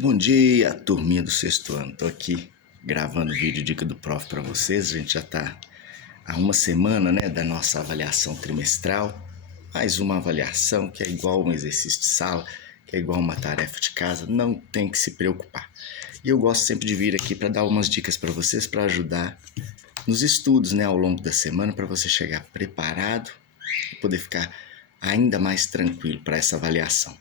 Bom dia, turminha do sexto ano. Tô aqui gravando vídeo dica do prof para vocês. A gente já tá há uma semana, né, da nossa avaliação trimestral. Mais uma avaliação que é igual um exercício de sala, que é igual uma tarefa de casa. Não tem que se preocupar. E eu gosto sempre de vir aqui para dar umas dicas para vocês para ajudar nos estudos, né, ao longo da semana, para você chegar preparado e poder ficar ainda mais tranquilo para essa avaliação.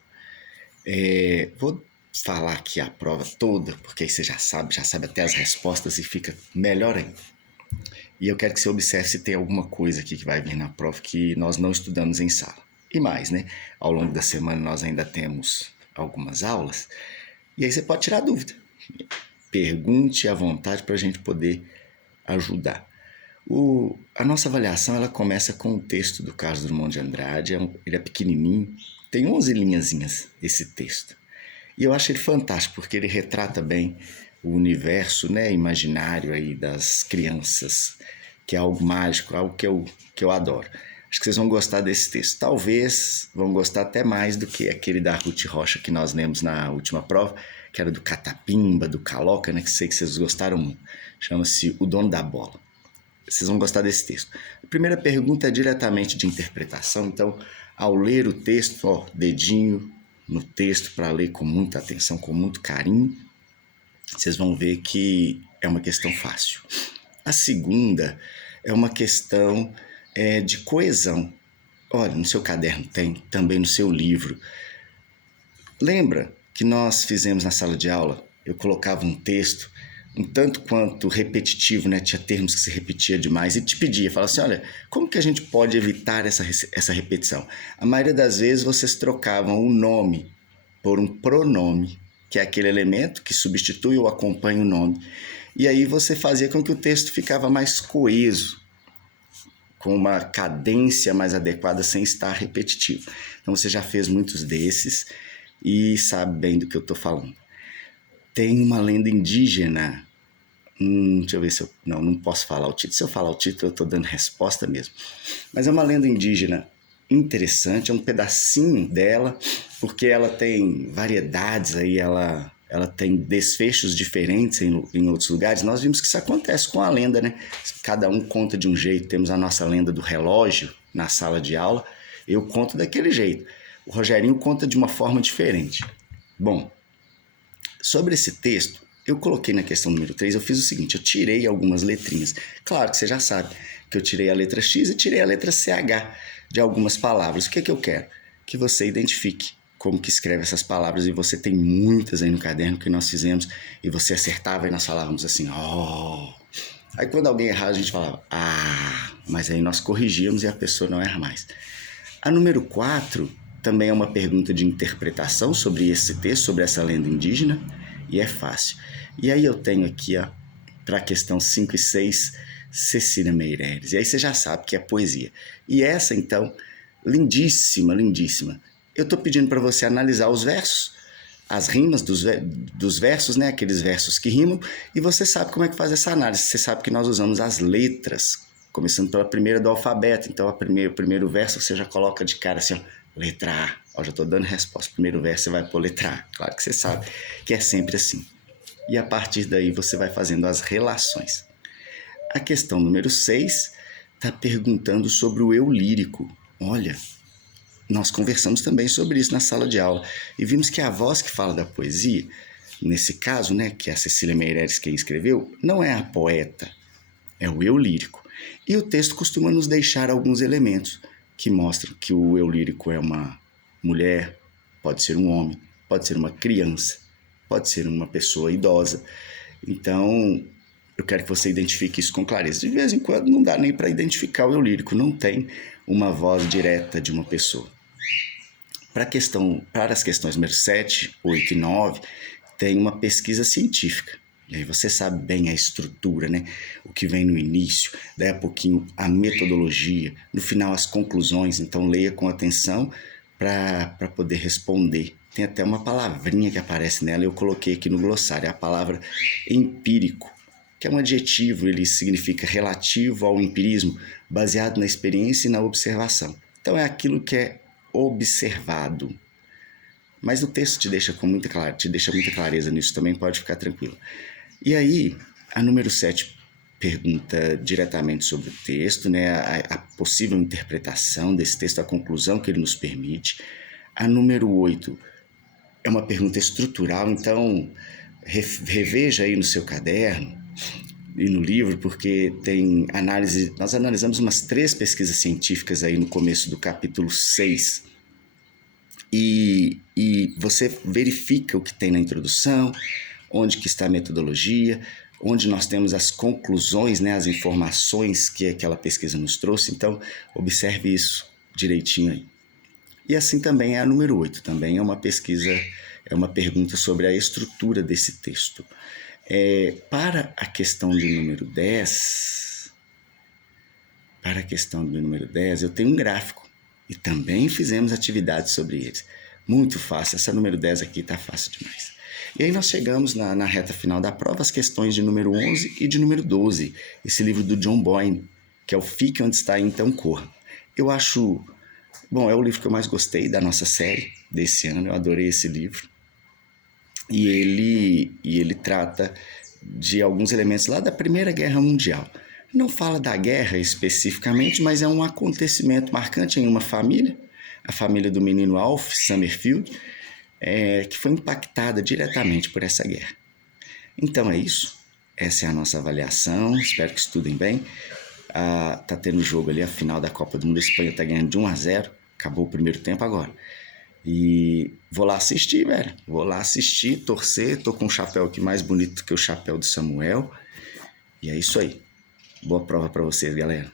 Vou falar aqui a prova toda, porque aí você já sabe até as respostas e fica melhor ainda. E eu quero que você observe se tem alguma coisa aqui que vai vir na prova que nós não estudamos em sala. E mais, né? Ao longo da semana nós ainda temos algumas aulas, e aí você pode tirar dúvida. Pergunte à vontade para a gente poder ajudar. A nossa avaliação ela começa com o texto do Carlos Drummond de Andrade, ele é pequenininho, tem 11 linhazinhas esse texto. E eu acho ele fantástico, porque ele retrata bem o universo, né, imaginário aí das crianças, que é algo mágico, algo que eu adoro. Acho que vocês vão gostar desse texto. Talvez vão gostar até mais do que aquele da Ruth Rocha que nós lemos na última prova, que era do Catapimba, do Caloca, né, que sei que vocês gostaram muito. Chama-se O Dono da Bola. Vocês vão gostar desse texto. A primeira pergunta é diretamente de interpretação, então, ao ler o texto, ó, dedinho no texto para ler com muita atenção, com muito carinho, vocês vão ver que é uma questão fácil. A segunda é uma questão de coesão. Olha, no seu caderno tem, também no seu livro. Lembra que nós fizemos na sala de aula, eu colocava um texto um tanto quanto repetitivo, né? Tinha termos que se repetia demais e te pedia, falava assim, olha, como que a gente pode evitar essa repetição? A maioria das vezes vocês trocavam o nome por um pronome, que é aquele elemento que substitui ou acompanha o nome. E aí você fazia com que o texto ficava mais coeso, com uma cadência mais adequada, sem estar repetitivo. Então você já fez muitos desses e sabe bem do que eu estou falando. Tem uma lenda indígena, deixa eu ver se eu... Não posso falar o título. Se eu falar o título, eu estou dando resposta mesmo. Mas é uma lenda indígena interessante, é um pedacinho dela, porque ela tem variedades aí, ela tem desfechos diferentes em outros lugares. Nós vimos que isso acontece com a lenda, né? Cada um conta de um jeito. Temos a nossa lenda do relógio na sala de aula, eu conto daquele jeito. O Rogerinho conta de uma forma diferente. Bom, sobre esse texto, eu coloquei na questão número 3, eu fiz o seguinte, eu tirei algumas letrinhas. Claro que você já sabe que eu tirei a letra X e tirei a letra CH de algumas palavras. O que é que eu quero? Que você identifique como que escreve essas palavras, e você tem muitas aí no caderno que nós fizemos, e você acertava e nós falávamos assim, oh. Aí quando alguém errava, a gente falava, ah, mas aí nós corrigíamos e a pessoa não erra mais. A número 4 também é uma pergunta de interpretação sobre esse texto, sobre essa lenda indígena, e é fácil. E aí eu tenho aqui, ó, para a questão 5 e 6, Cecília Meirelles. E aí você já sabe que é poesia. E essa, então, lindíssima, lindíssima. Eu estou pedindo para você analisar os versos, as rimas dos versos, né? Aqueles versos que rimam, e você sabe como é que faz essa análise. Você sabe que nós usamos as letras, começando pela primeira do alfabeto. Então, o primeiro verso você já coloca de cara assim, ó, letra A. Ó, já estou dando resposta. Primeiro verso você vai pôr letra A. Claro que você sabe que é sempre assim. E a partir daí você vai fazendo as relações. A questão número 6 está perguntando sobre o eu lírico. Olha, nós conversamos também sobre isso na sala de aula e vimos que a voz que fala da poesia, nesse caso, né, que é a Cecília Meirelles quem escreveu, não é a poeta, é o eu lírico. E o texto costuma nos deixar alguns elementos que mostram que o eu lírico é uma mulher, pode ser um homem, pode ser uma criança, pode ser uma pessoa idosa. Então, eu quero que você identifique isso com clareza. De vez em quando não dá nem para identificar o eu lírico, não tem uma voz direta de uma pessoa. Para as questões número 7, 8 e 9, tem uma pesquisa científica. E aí você sabe bem a estrutura, né? O que vem no início, daí a pouquinho a metodologia, no final as conclusões. Então leia com atenção para poder responder. Tem até uma palavrinha que aparece nela, eu coloquei aqui no glossário, é a palavra empírico, que é um adjetivo, ele significa relativo ao empirismo, baseado na experiência e na observação. Então é aquilo que é observado. Mas o texto te deixa muita clareza nisso também, pode ficar tranquilo. E aí, a número 7 pergunta diretamente sobre o texto, né, a possível interpretação desse texto, a conclusão que ele nos permite. A número 8 é uma pergunta estrutural, então reveja aí no seu caderno e no livro, porque tem análise. Nós analisamos umas 3 pesquisas científicas aí no começo do capítulo 6. E você verifica o que tem na introdução, onde que está a metodologia, onde nós temos as conclusões, né, as informações que aquela pesquisa nos trouxe. Então, observe isso direitinho aí. E assim também é a número 8, também é uma pesquisa, é uma pergunta sobre a estrutura desse texto. Para a questão de número 10, eu tenho um gráfico e também fizemos atividades sobre eles. Muito fácil, essa número 10 aqui está fácil demais. E aí nós chegamos na reta final da prova, as questões de número 11 e de número 12, esse livro do John Boyne, que é o Fique Onde Está, Então Corra. Eu acho, bom, é o livro que eu mais gostei da nossa série desse ano, eu adorei esse livro. E ele trata de alguns elementos lá da Primeira Guerra Mundial. Não fala da guerra especificamente, mas é um acontecimento marcante em uma família, a família do menino Alf Summerfield, que foi impactada diretamente por essa guerra. Então é isso. Essa é a nossa avaliação. Espero que estudem bem. Tá tendo jogo ali, a final da Copa do Mundo. A Espanha tá ganhando de 1-0. Acabou o primeiro tempo agora. E vou lá assistir, velho. Vou lá assistir, torcer. Tô com um chapéu aqui mais bonito que o chapéu de Samuel. E é isso aí. Boa prova para vocês, galera.